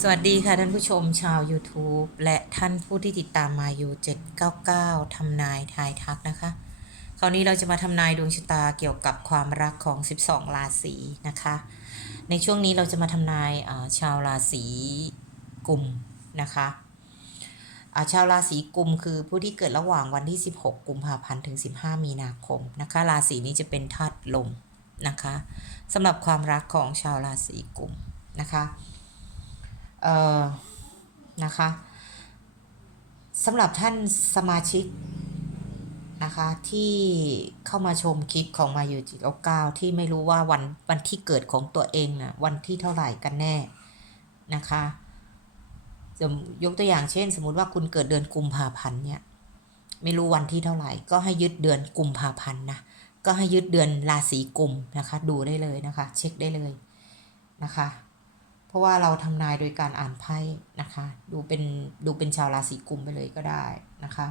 สวัสดีค่ะท่านผู้ชมชาว YouTube และท่านผู้ที่ติดตามมาอยู่ 799 ทำนายทายทักนะคะ คราวนี้เราจะมาทำนายดวงชะตาเกี่ยวกับความรักของ 12 ราศีนะคะ ในช่วงนี้เราจะมาทำนายาชาวราศีกุมนะคะาชาวราศีกุมคือผู้ที่เกิดระหว่างวันที่ 16 กุมภาพันธ์ถึง 15 มีนาคมนะคะ ราศีนี้จะเป็นธาตุลมนะคะสำหรับความรักของชาวราศีกุมนะคะ เอ่อนะคะสำหรับท่านสมาชิกนะคะที่เข้ามาชมคลิปของมาอยู่จิตเก้าที่ไม่รู้ว่าวันวันที่เกิดของตัวเองนะ่ะวันที่เท่าไหร่กันแน่นะคะจะยกตัวอย่างเช่น สมมุติว่าคุณเกิดเดือนกุมภาพันธ์เนี่ยไม่รู้วันที่เท่าไหร่ ก็ให้ยึดเดือนกุมภาพันธ์นะก็ให้ยึดเดือนราศีกุมนะคะ ดูได้เลยนะคะ เช็คได้เลยนะคะ ราะว่าเราทำนายโดยการอ่านไพ่นะคะ ดูเป็นดูเป็นชาวราศีกุมไปเลยก็ได้นะคะ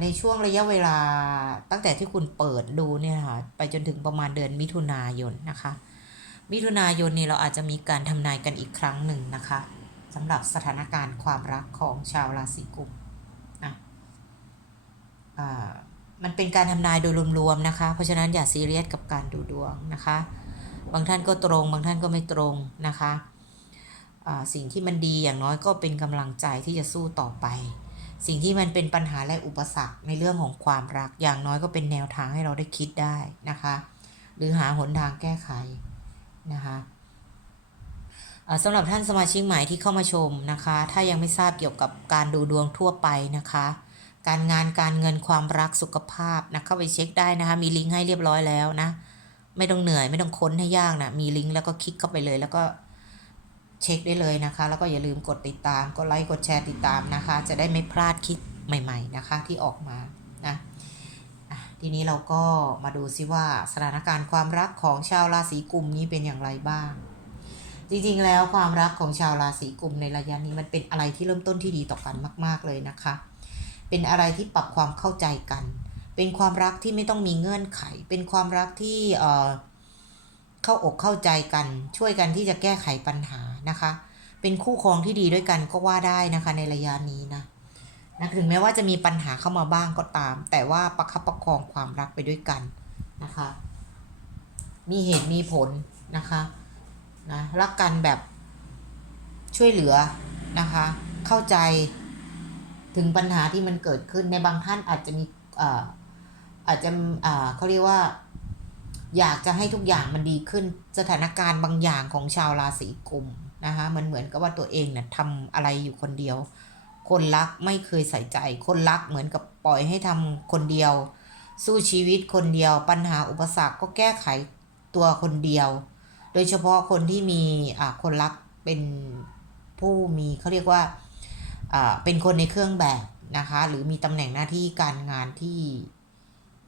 ในช่วงระยะเวลาตั้งแต่ที่คุณเปิดดูเนี่ยนะคะไปจนถึงประมาณเดือนมิถุนายนนะคะ มิถุนายนนี่เราอาจจะมีการทำนายกันอีกครั้งหนึ่งนะคะสำหรับสถานการณ์ความรักของชาวราศีกุมนะอ่ามันเป็นการทำนายโดยรวมๆนะคะ เพราะฉะนั้นอย่าซีเรียสกับการดูดวงนะคะ บางท่านก็ตรง บางท่านก็ไม่ตรงนะคะะสิ่งที่มันดีอย่างน้อยก็เป็นกำลังใจที่จะสู้ต่อไป สิ่งที่มันเป็นปัญหาและอุปสรรคในเรื่องของความรักอย่างน้อยก็เป็นแนวทางให้เราได้คิดได้นะคะ หรือหาหนทางแก้ไขนะคะสำหรับท่านสมาชิกใหม่ที่เข้ามาชมนะคะ ถ้ายังไม่ทราบเกี่ยวกับการดูดวงทั่วไปนะคะ การงานการเงินความรักสุขภาพนะเข้าไปเช็คได้นะคะ มีลิงก์ให้เรียบร้อยแล้วนะ ไม่ต้องเหนื่อยไม่ต้องค้นให้ยากนะมีลิงก์แล้วก็คลิกเข้าไปเลย แล้วก็เช็คได้เลยนะคะ แล้วก็อย่าลืมกดติดตามกดไลค์กดแชร์ติดตามนะคะ จะได้ไม่พลาดคลิปใหม่ ๆ นะคะที่ออกมานะทีนี้เราก็มาดูซิว่าสถานการณ์ความรักของชาวราศีกุมนี้เป็นอย่างไรบ้าง จริงๆแล้วความรักของชาวราศีกุมในระยะนี้มันเป็นอะไรที่เริ่มต้นที่ดีต่อกันมาก ๆเลยนะคะ เป็นอะไรที่ปรับความเข้าใจกัน เป็นความรักที่ไม่ต้องมีเงื่อนไข เป็นความรักที่เอ่อเข้าอกเข้าใจกัน ช่วยกันที่จะแก้ไขปัญหานะคะ เป็นคู่ครองที่ดีด้วยกันก็ว่าได้นะคะ ในระยะนี้นะนะถึงแม้ว่าจะมีปัญหาเข้ามาบ้างก็ตาม แต่ว่าประคับประคองความรักไปด้วยกันนะคะ มีเหตุมีผลนะคะนะรักกันแบบช่วยเหลือนะคะ เข้าใจถึงปัญหาที่มันเกิดขึ้นในบางท่านอาจจะมี อาจจะเขาเรียกว่า อยากจะให้ทุกอย่างมันดีขึ้นสถานการณ์บางอย่างของชาวราศีกุมนะคะมันเหมือนกับว่าตัวเองเนี่ยทำอะไรอยู่คนเดียว คนรักไม่เคยใส่ใจ คนรักเหมือนกับปล่อยให้ทำคนเดียว สู้ชีวิตคนเดียว ปัญหาอุปสรรคก็แก้ไขตัวคนเดียว โดยเฉพาะคนที่มีอ่าคนรักเป็นผู้มีเขาเรียกว่าอ่าเป็นคนในเครื่องแบบนะคะ หรือมีตำแหน่งหน้าที่การงานที่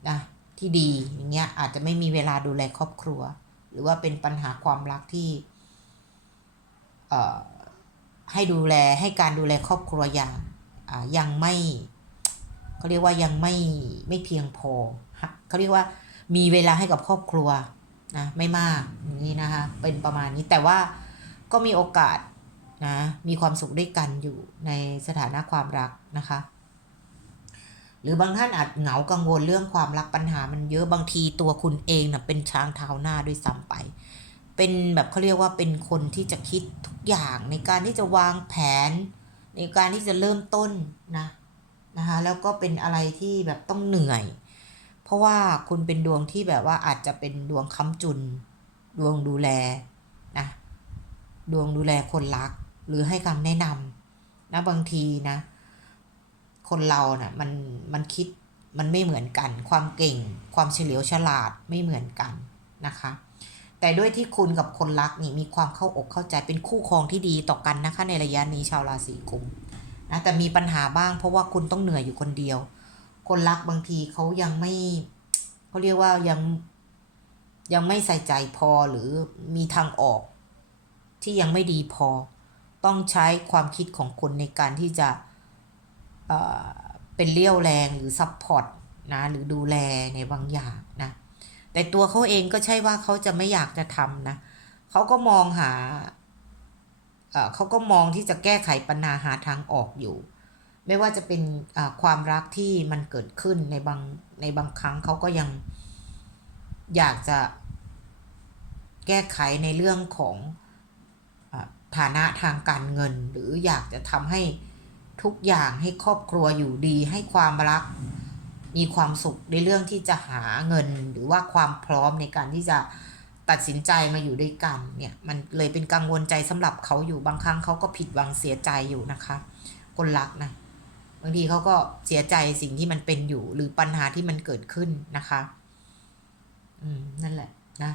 นะที่ดีอย่างเงี้ยอาจจะไม่มีเวลาดูแลครอบครัว หรือว่าเป็นปัญหาความรักที่เอ่อให้ดูแลให้การดูแลครอบครัวอย่างยังไม่เขาเรียกว่ายังไม่ไม่เพียงพอเขาเรียกว่ามีเวลาให้กับครอบครัวนะไม่มากอย่างนี้นะคะเป็นประมาณนี้แต่ว่าก็มีโอกาสนะมีความสุขด้วยกันอยู่ในสถานะความรักนะคะ หรือบางท่านอาจเหงากังวลเรื่องความรักปัญหามันเยอะบางทีตัวคุณเองนะ่ะเป็นช้างเท้าหน้าด้วยซ้ำไป เป็นแบบเขาเรียกว่าเป็นคนที่จะคิดทุกอย่างในการที่จะวางแผน ในการที่จะเริ่มต้นนะนะคะแล้วก็เป็นอะไรที่แบบต้องเหนื่อย เพราะว่าคุณเป็นดวงที่แบบว่าอาจจะเป็นดวงค้ำจุน ดวงดูแลนะดวงดูแลคนรักหรือให้คำแนะนำนะบางทีนะ คนเรานะ่ะมันมันคิดมันไม่เหมือนกัน ความเก่ง ความเฉลียวฉลาดไม่เหมือนกันนะคะ แต่ด้วยที่คุณกับคนรักนี่มีความเข้าอกเข้าใจเป็นคู่ครองที่ดีต่อกันนะคะ ในระยะนี้ชาวราศีกุมนะแต่มีปัญหาบ้างเพราะว่าคุณต้องเหนื่อยอยู่คนเดียว คนรักบางทีเขายังไม่เขาเรียกว่ายังยังไม่ใส่ใจพอหรือมีทางออก ที่ยังไม่ดีพอ ต้องใช้ความคิดของคนในการที่จะ เป็นเลี้ยวแรงหรือซัพพอร์ตนะหรือดูแลในบางอย่างนะแต่ตัวเขาเองก็ใช่ว่าเขาจะไม่อยากจะทำนะเขาก็มองหาเออเขาก็มองที่จะแก้ไขปัญหาหาทางออกอยู่ ไม่ว่าจะเป็นอ่าความรักที่มันเกิดขึ้นในบางในบางครั้งเขาก็ยังอยากจะแก้ไขในเรื่องของอาฐานะทางการเงิน หรืออยากจะทำให้ ทุกอย่างให้ครอบครัวอยู่ดีให้ความรัก มีความสุขในเรื่องที่จะหาเงินหรือว่าความพร้อมในการที่จะตัดสินใจมาอยู่ด้วยกันเนี่ยมันเลยเป็นกังวลใจสำหรับเขาอยู่บางครั้งเขาก็ผิดหวังเสียใจอยู่นะคะ คนรักนะบางทีเขาก็เสียใจสิ่งที่มันเป็นอยู่ หรือปัญหาที่มันเกิดขึ้นนะคะ อืมนั่นแหละนะ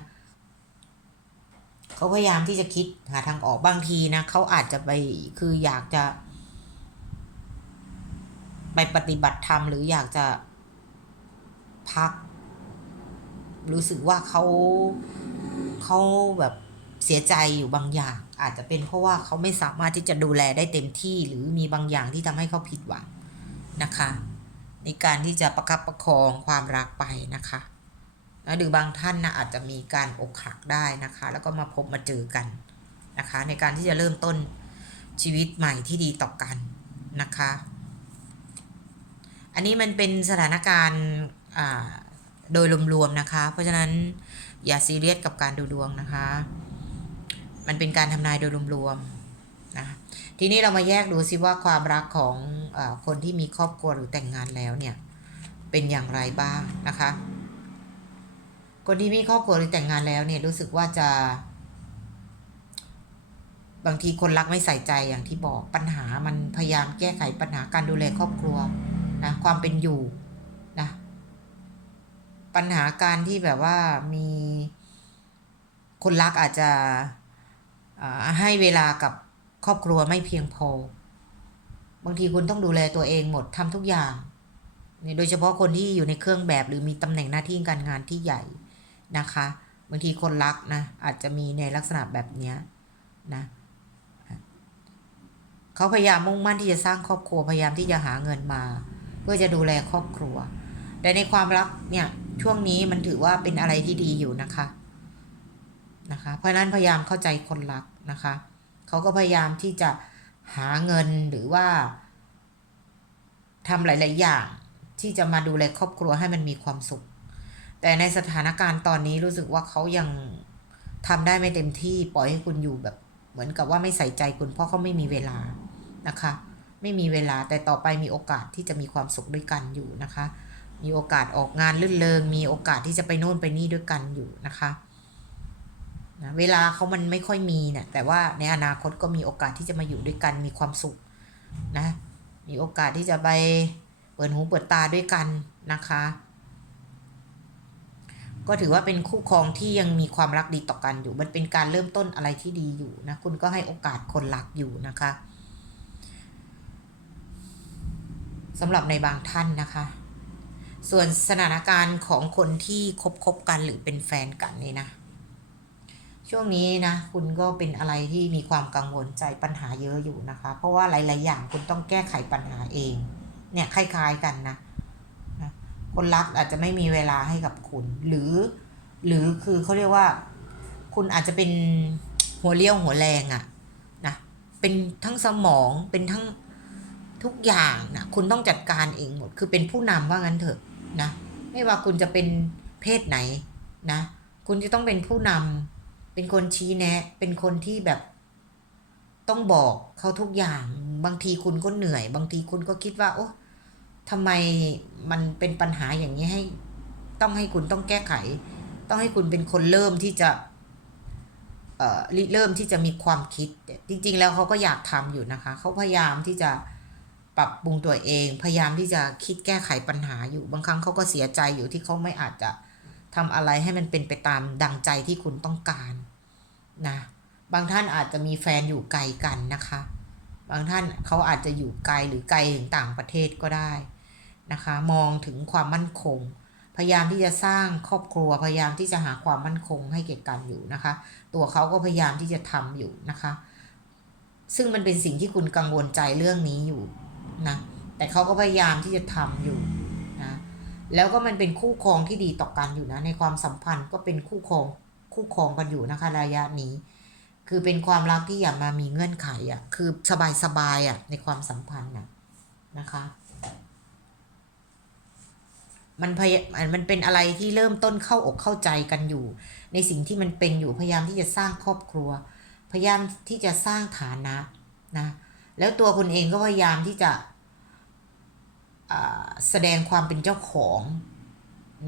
เขาพยายามที่จะคิดหาทางออกบางทีนะเขาอาจจะไปคืออยากจะ ไปปฏิบัติธรรมหรืออยากจะพัก รู้สึกว่าเขาเขาแบบเสียใจอยู่บางอย่าง อาจจะเป็นเพราะว่าเขาไม่สามารถที่จะดูแลได้เต็มที่ หรือมีบางอย่างที่ทำให้เขาผิดหวังนะคะ ในการที่จะประคับประคองความรักไปนะคะแล้วหรือบางท่านนะอาจจะมีการอกหักได้นะคะ แล้วก็มาพบมาเจอกันนะคะ ในการที่จะเริ่มต้นชีวิตใหม่ที่ดีต่อกันนะคะ อันนี้มันเป็นสถานการณ์โดยรวมๆนะคะ เพราะฉะนั้นอย่าซีเรียสกับการดูดวงนะคะ มันเป็นการทำนายโดยรวมๆนะ ทีนี้เรามาแยกดูซิว่าความรักของอคนที่มีครอบครัวหรือแต่งงานแล้วเนี่ยเป็นอย่างไรบ้างนะคะ คนที่มีครอบครัวหรือแต่งงานแล้วเนี่ยรู้สึกว่าจะ บางทีคนรักไม่ใส่ใจอย่างที่บอกปัญหามันพยายามแก้ไขปัญหาการดูแลครอบครัว นะความเป็นอยู่นะปัญหาการที่แบบว่ามีคนรักอาจจะอ่าให้เวลากับครอบครัวไม่เพียงพอ บางทีคุณต้องดูแลตัวเองหมดทำทุกอย่างเนี่ยโดยเฉพาะคนที่อยู่ในเครื่องแบบหรือมีตำแหน่งหน้าที่การงานที่ใหญ่นะคะ บางทีคนรักนะอาจจะมีในลักษณะแบบนี้นะเขาพยายามมุ่งมั่นที่จะสร้างครอบครัวพยายามที่จะหาเงินมา พื่อจะดูแลครอบครัว แต่ในความรักเนี่ยช่วงนี้มันถือว่าเป็นอะไรที่ดีอยู่นะคะนะคะ เพราะฉะนั้นพยายามเข้าใจคนรักนะคะเขาก็พยายามที่จะหาเงินหรือว่าทำหลาย ๆ อย่างที่จะมาดูแลครอบครัวให้มันมีความสุข แต่ในสถานการณ์ตอนนี้รู้สึกว่าเขายังทำได้ไม่เต็มที่ปล่อยให้คุณอยู่แบบ เหมือนกับว่าไม่ใส่ใจคุณเพราะเขาไม่มีเวลานะคะ ไม่มีเวลาแต่ต่อไปมีโอกาสที่จะมีความสุขด้วยกันอยู่นะคะ มีโอกาสออกงานลื่นเริงมีโอกาสที่จะไปโน่นไปนี่ด้วยกันอยู่นะคะนะเวลาเขามันไม่ค่อยมีเนี่ยแต่ว่าในอนาคตก็มีโอกาสที่จะมาอยู่ด้วยกันมีความสุขนะมีโอกาสที่จะไปเปิดหูเปิดตาด้วยกันนะคะ ก็ถือว่าเป็นคู่ครองที่ยังมีความรักดีต่อกันอยู่ มันเป็นการเริ่มต้นอะไรที่ดีอยู่นะคุณก็ให้โอกาสคนรักอยู่นะคะ สำหรับในบางท่านนะคะ ส่วนสถานการณ์ของคนที่คบคบกันหรือเป็นแฟนกันนี่นะ ช่วงนี้นะ คุณก็เป็นอะไรที่มีความกังวลใจปัญหาเยอะอยู่นะคะ เพราะว่าหลาย ๆ อย่างคุณต้องแก้ไขปัญหาเอง เนี่ยคล้ายๆกันนะนะคนรักอาจจะไม่มีเวลาให้กับคุณ หรือ หรือคือเขาเรียกว่า คุณอาจจะเป็นหัวเลี้ยวหัวแรงอะนะเป็นทั้งสมองเป็นทั้ง ทุกอย่างนะคุณต้องจัดการเองหมด คือเป็นผู้นำว่างั้นเถอะนะ ไม่ว่าคุณจะเป็นเพศไหนนะ คุณจะต้องเป็นผู้นำเป็นคนชี้แนะ เป็นคนที่แบบต้องบอกเขาทุกอย่าง บางทีคุณก็เหนื่อย บางทีคุณก็คิดว่า โอ้ทำไมมันเป็นปัญหาอย่างนี้ให้ ต้องให้คุณต้องแก้ไข ต้องให้คุณเป็นคนเริ่มที่จะเอ่อเริ่มที่จะมีความคิด จริง ๆ แล้วเขาก็อยากทำอยู่นะคะ เขาพยายามที่จะ ปรับปรุงตัวเอง พยายามที่จะคิดแก้ไขปัญหาอยู่บางครั้งเขาก็เสียใจอยู่ที่เขาไม่อาจจะทำอะไรให้มันเป็นไปตามดังใจที่คุณต้องการนะบางท่านอาจจะมีแฟนอยู่ไกลกันนะคะ บางท่านเขาอาจจะอยู่ไกลหรือไกลถึงต่างประเทศก็ได้นะคะ มองถึงความมั่นคง พยายามที่จะสร้างครอบครัวพยายามที่จะหาความมั่นคงให้แก่กันอยู่นะคะ ตัวเขาก็พยายามที่จะทำอยู่นะคะ ซึ่งมันเป็นสิ่งที่คุณกังวลใจเรื่องนี้อยู่ นะแต่เขาก็พยายามที่จะทำอยู่นะแล้วก็มันเป็นคู่ครองที่ดีต่อกันอยู่นะ ในความสัมพันธ์ก็เป็นคู่ครองคู่ครองกันอยู่นะคะระยะนี้ คือเป็นความรักที่อย่ามามีเงื่อนไขอะ่ะคือสบายสบายอะ่ะในความสัมพันธ์นะนะคะมันพยมันเป็นอะไรที่เริ่มต้นเข้าอกเข้าใจกันอยู่ ในสิ่งที่มันเป็นอยู่พยายามที่จะสร้างครอบครัว พยายามที่จะสร้างฐานะนะ แล้วตัวคุณเองก็พยายามที่จะแสดงความเป็นเจ้าของ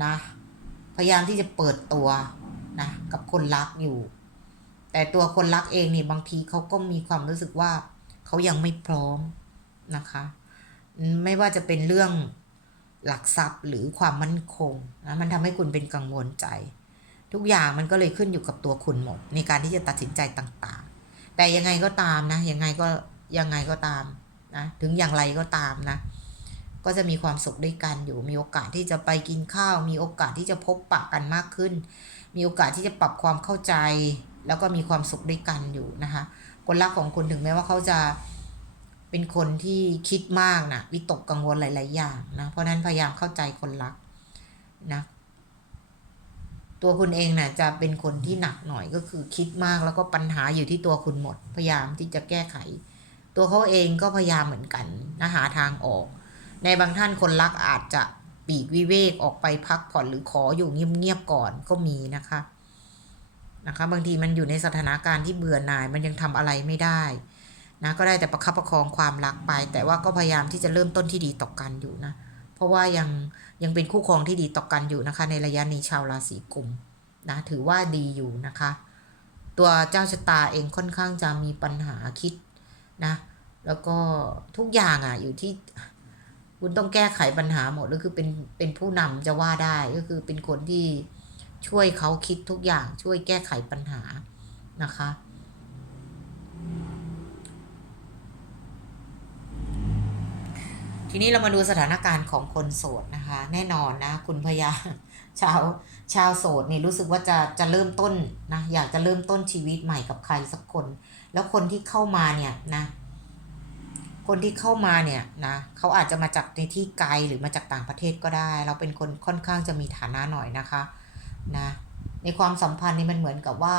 นะ พยายามที่จะเปิดตัวนะกับคนรักอยู่ แต่ตัวคนรักเองนี่บางทีเขาก็มีความรู้สึกว่าเขายังไม่พร้อมนะคะ ไม่ว่าจะเป็นเรื่องหลักทรัพย์หรือความมั่นคงนะมันทำให้คุณเป็นกังวลใจ ทุกอย่างมันก็เลยขึ้นอยู่กับตัวคุณหมดในการที่จะตัดสินใจต่างๆ แต่ยังไงก็ตามนะยังไงก็ ยังไงก็ตามนะถึงอย่างไรก็ตามนะ ก็จะมีความสุขด้วยกันอยู่ มีโอกาสที่จะไปกินข้าว มีโอกาสที่จะพบปะกันมากขึ้น มีโอกาสที่จะปรับความเข้าใจ แล้วก็มีความสุขด้วยกันอยู่นะคะ คนรักของคุณถึงแม้ว่าเขาจะเป็นคนที่คิดมากนะวิตกกังวลหลาย ๆ อย่างนะ เพราะฉะนั้นพยายามเข้าใจคนรักนะตัวคุณเองนะ่ะจะเป็นคนที่หนักหน่อยก็คือคิดมากแล้วก็ปัญหาอยู่ที่ตัวคุณหมด พยายามที่จะแก้ไข ตัวเขาเองก็พยายามเหมือนกันนะหาทางออก ในบางท่านคนรักอาจจะปีกวิเวกออกไปพักผ่อนหรือขออยู่เงียบๆก่อนก็มีนะคะนะคะ บางทีมันอยู่ในสถานการณ์ที่เบื่อหน่ายมันยังทำอะไรไม่ได้นะก็ได้แต่ประคับประคองความรักไป แต่ว่าก็พยายามที่จะเริ่มต้นที่ดีต่อกันอยู่นะ เพราะว่ายังยังเป็นคู่ครองที่ดีต่อกันอยู่นะคะ ในระยะนี้ชาวราศีกุมนะถือว่าดีอยู่นะคะ ตัวเจ้าชะตาเองค่อนข้างจะมีปัญหาคิด นะแล้วก็ทุกอย่างอะอยู่ที่คุณต้องแก้ไขปัญหาหมดก็คือเป็นเป็นผู้นำจะว่าได้ก็คือเป็นคนที่ช่วยเขาคิดทุกอย่างช่วยแก้ไขปัญหานะคะ ทีนี้เรามาดูสถานการณ์ของคนโสดนะคะ แน่นอนนะ คุณพยาชาวชาวโสดนี่รู้สึกว่าจะจะเริ่มต้นนะอยากจะเริ่มต้นชีวิตใหม่กับใครสักคน แล้วคนที่เข้ามาเนี่ยนะ คนที่เข้ามาเนี่ยนะเขาอาจจะมาจากในที่ไกลหรือมาจากต่างประเทศก็ได้ เราเป็นคนค่อนข้างจะมีฐานะหน่อยนะคะนะในความสัมพันธ์นี่มันเหมือนกับว่า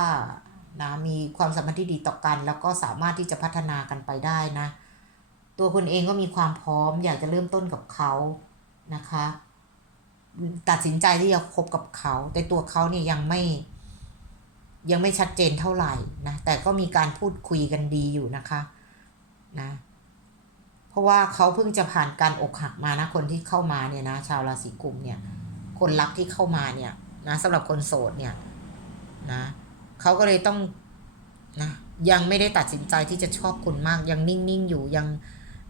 นะมีความสัมพันธ์ที่ดีต่อกัน แล้วก็สามารถที่จะพัฒนากันไปได้นะ ตัวคุณเองก็มีความพร้อมอยากจะเริ่มต้นกับเขานะคะ ตัดสินใจที่จะคบกับเขา แต่ตัวเขาเนี่ยยังไม่ ยังไม่ชัดเจนเท่าไหร่นะแต่ก็มีการพูดคุยกันดีอยู่นะคะนะเพราะว่าเขาเพิ่งจะผ่านการอกหักมานะคนที่เข้ามาเนี่ยนะชาวราศีกุมเนี่ยคนรักที่เข้ามาเนี่ยนะสำหรับคนโสดเนี่ยนะเขาก็เลยต้องนะยังไม่ได้ตัดสินใจที่จะชอบคุณมากยังนิ่งๆอยู่ยัง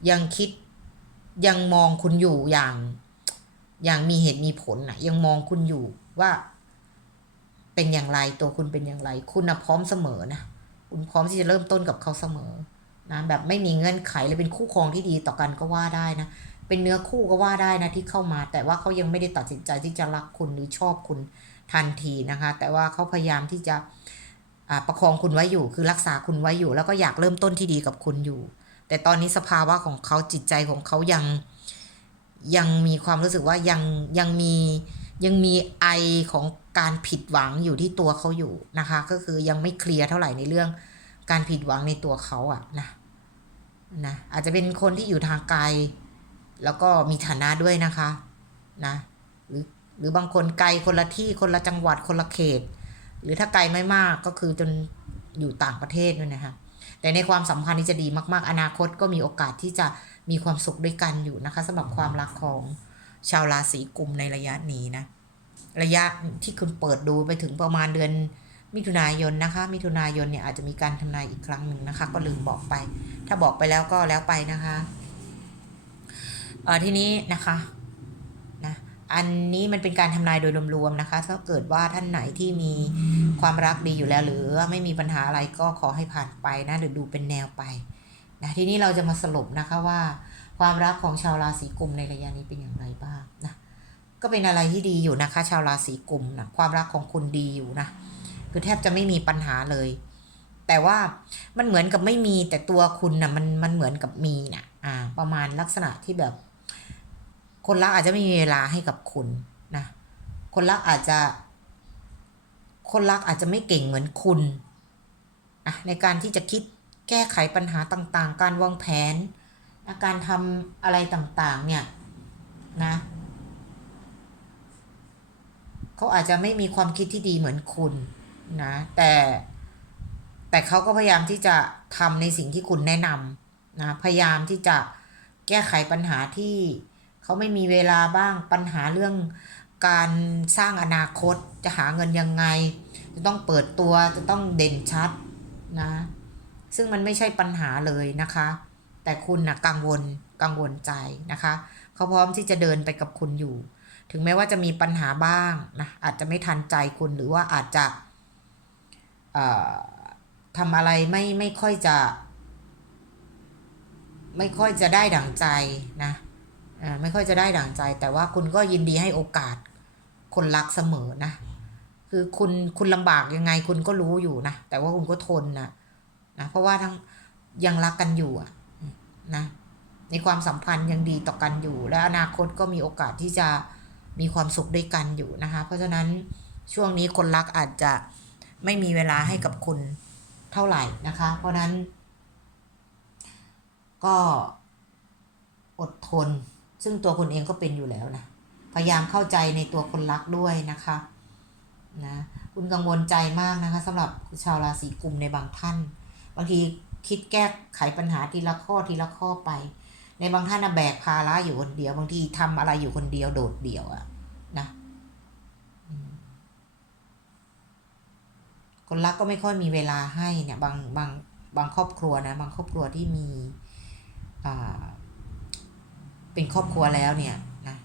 ยังคิดยังมองคุณอยู่อย่าง อย่างมีเหตุมีผลนะยังมองคุณอยู่ว่า เป็นอย่างไรตัวคุณเป็นอย่างไร คุณนะพร้อมเสมอนะคุณพร้อมที่จะเริ่มต้นกับเขาเสมอนะแบบไม่มีเงื่อนไขเลยเป็นคู่ครองที่ดีต่อกันก็ว่าได้นะ เป็นเนื้อคู่ก็ว่าได้นะที่เข้ามา แต่ว่าเขายังไม่ได้ตัดสินใจที่จะรักคุณหรือชอบคุณทันทีนะคะ แต่ว่าเขาพยายามที่จะประคองคุณไว้อยู่ คือรักษาคุณไว้อยู่ แล้วก็อยากเริ่มต้นที่ดีกับคุณอยู่ แต่ตอนนี้สภาวะของเขาจิตใจของเขายังยังมีความรู้สึกว่ายังยังมี ยังมีไอของการผิดหวังอยู่ที่ตัวเขาอยู่นะคะ ก็คือยังไม่เคลียร์เท่าไหร่ในเรื่องการผิดหวังในตัวเขาอะนะนะอาจจะเป็นคนที่อยู่ทางไกล แล้วก็มีฐานะด้วยนะคะนะหรือหรือบางคนไกลคนละที่คนละจังหวัดคนละเขต หรือถ้าไกลไม่มากก็คือจนอยู่ต่างประเทศด้วยนะคะแต่ในความสัมพันธ์นี้จะดีมาก ๆ อนาคตก็มีโอกาสที่จะมีความสุขด้วยกันอยู่นะคะสำหรับความรักของ ชาวราศีกุมในระยะนี้นะ ระยะที่คุณเปิดดูไปถึงประมาณเดือนมิถุนายนนะคะ มิถุนายนเนี่ยอาจจะมีการทำนายอีกครั้งหนึ่งนะคะ ก็ลืมบอกไป ถ้าบอกไปแล้วก็แล้วไปนะคะเอ่อทีนี้นะคะนะอันนี้มันเป็นการทำนายโดยรวมๆนะคะ ถ้าเกิดว่าท่านไหนที่มีความรักดีอยู่แล้ว หรือไม่มีปัญหาอะไรก็ขอให้ผ่านไปนะหรือดูเป็นแนวไปนะทีนี้เราจะมาสรุปนะคะว่า ความรักของชาวราศีกุมในระยะนี้เป็นอย่างไรบ้างนะก็เป็นอะไรที่ดีอยู่นะคะ ชาวราศีกุมนะความรักของคุณดีอยู่นะคือแทบจะไม่มีปัญหาเลย แต่ว่ามันเหมือนกับไม่มีแต่ตัวคุณนะมันมันเหมือนกับมีนะอ่า ประมาณลักษณะที่แบบ คนรักอาจจะไม่มีเวลาให้กับคุณนะคนรักอาจจะ คนรักอาจจะไม่เก่งเหมือนคุณนะในการที่จะคิดแก้ไขปัญหาต่างๆ การวางแผน นะการทำอะไรต่างๆ เนี่ย นะเขาอาจจะไม่มีความคิดที่ดีเหมือนคุณนะ แต่ แต่เขาก็พยายามที่จะทำในสิ่งที่คุณแนะนำนะ พยายามที่จะแก้ไขปัญหาที่เขาไม่มีเวลาบ้างปัญหาเรื่องการสร้างอนาคตจะหาเงินยังไง จะต้องเปิดตัวจะต้องเด่นชัดนะ ซึ่งมันไม่ใช่ปัญหาเลยนะคะ แต่คุณนะกังวลกังวลใจนะคะ เขาพร้อมที่จะเดินไปกับคุณอยู่ ถึงแม้ว่าจะมีปัญหาบ้างนะอาจจะไม่ทันใจคุณหรือว่าอาจจะทำอะไรไม่ไม่ค่อยจะ ไม่ค่อยจะได้ดั่งใจนะอ่าไม่ค่อยจะได้ดั่งใจ แต่ว่าคุณก็ยินดีให้โอกาสคนรักเสมอนะ คือคุณคุณลำบากยังไงคุณก็รู้อยู่นะ แต่ว่าคุณก็ทนนะนะเพราะว่าทั้งยังรักกันอยู่อะ นะในความสัมพันธ์ยังดีต่อกันอยู่ และอนาคตก็มีโอกาสที่จะมีความสุขด้วยกันอยู่นะคะ เพราะฉะนั้นช่วงนี้คนรักอาจจะไม่มีเวลาให้กับคุณเท่าไหร่นะคะ เพราะนั้น ก็อดทน ซึ่งตัวคุณเองก็เป็นอยู่แล้วนะพยายามเข้าใจในตัวคนรักด้วยนะคะนะคุณกังวลใจมากนะคะสำหรับชาวราศีกุมในบางท่าน บางที คิดแก้ไขปัญหาทีละข้อทีละข้อไป ในบางท่านนะแบกภาระอยู่คนเดียวบางทีทำอะไรอยู่คนเดียวโดดเดี่ยวอะนะคนรักก็ไม่ค่อยมีเวลาให้เนี่ยบางบางบางครอบครัวนะบางครอบครัวที่มีอ่าเป็นครอบครัวแล้วเนี่ยนะ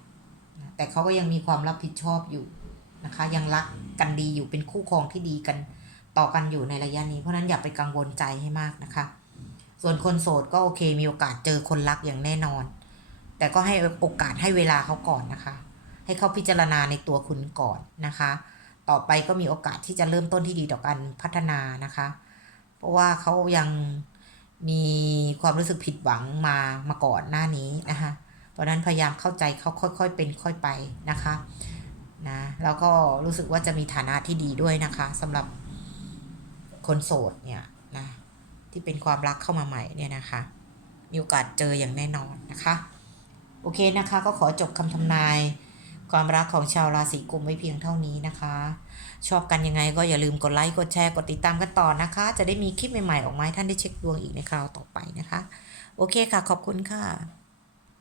แต่เขาก็ยังมีความรับผิดชอบอยู่นะคะ ยังรักกันดีอยู่เป็นคู่ครองที่ดีกัน ต่อกันอยู่ในระยะนี้ เพราะนั้นอย่าไปกังวลใจให้มากนะคะ ส่วนคนโสดก็โอเคมีโอกาสเจอคนรักอย่างแน่นอน แต่ก็ให้โอกาสให้เวลาเขาก่อนนะคะ ให้เขาพิจารณาในตัวคุณก่อนนะคะ ต่อไปก็มีโอกาสที่จะเริ่มต้นที่ดีต่อการพัฒนานะคะ เพราะว่าเขายังมีความรู้สึกผิดหวังมามาก่อนหน้านี้นะคะเพราะนั้นพยายามเข้าใจเขาค่อยๆ เป็นค่อยไปนะคะนะแล้วก็รู้สึกว่าจะมีฐานะที่ดีด้วยนะคะสำหรับ คนโสดเนี่ยนะที่เป็นความรักเข้ามาใหม่เนี่ยนะคะ มีโอกาสเจออย่างแน่นอนนะคะ โอเคนะคะก็ขอจบคำทำนาย ความรักของชาวราศีกุมไว้เพียงเท่านี้นะคะ ชอบกันยังไงก็อย่าลืมกดไลค์กดแชร์กดติดตามกันต่อนะคะ จะได้มีคลิปใหม่ๆออกมาให้ท่านได้เช็คดวงอีกในคราวต่อไปนะคะ โอเคค่ะขอบคุณค่ะ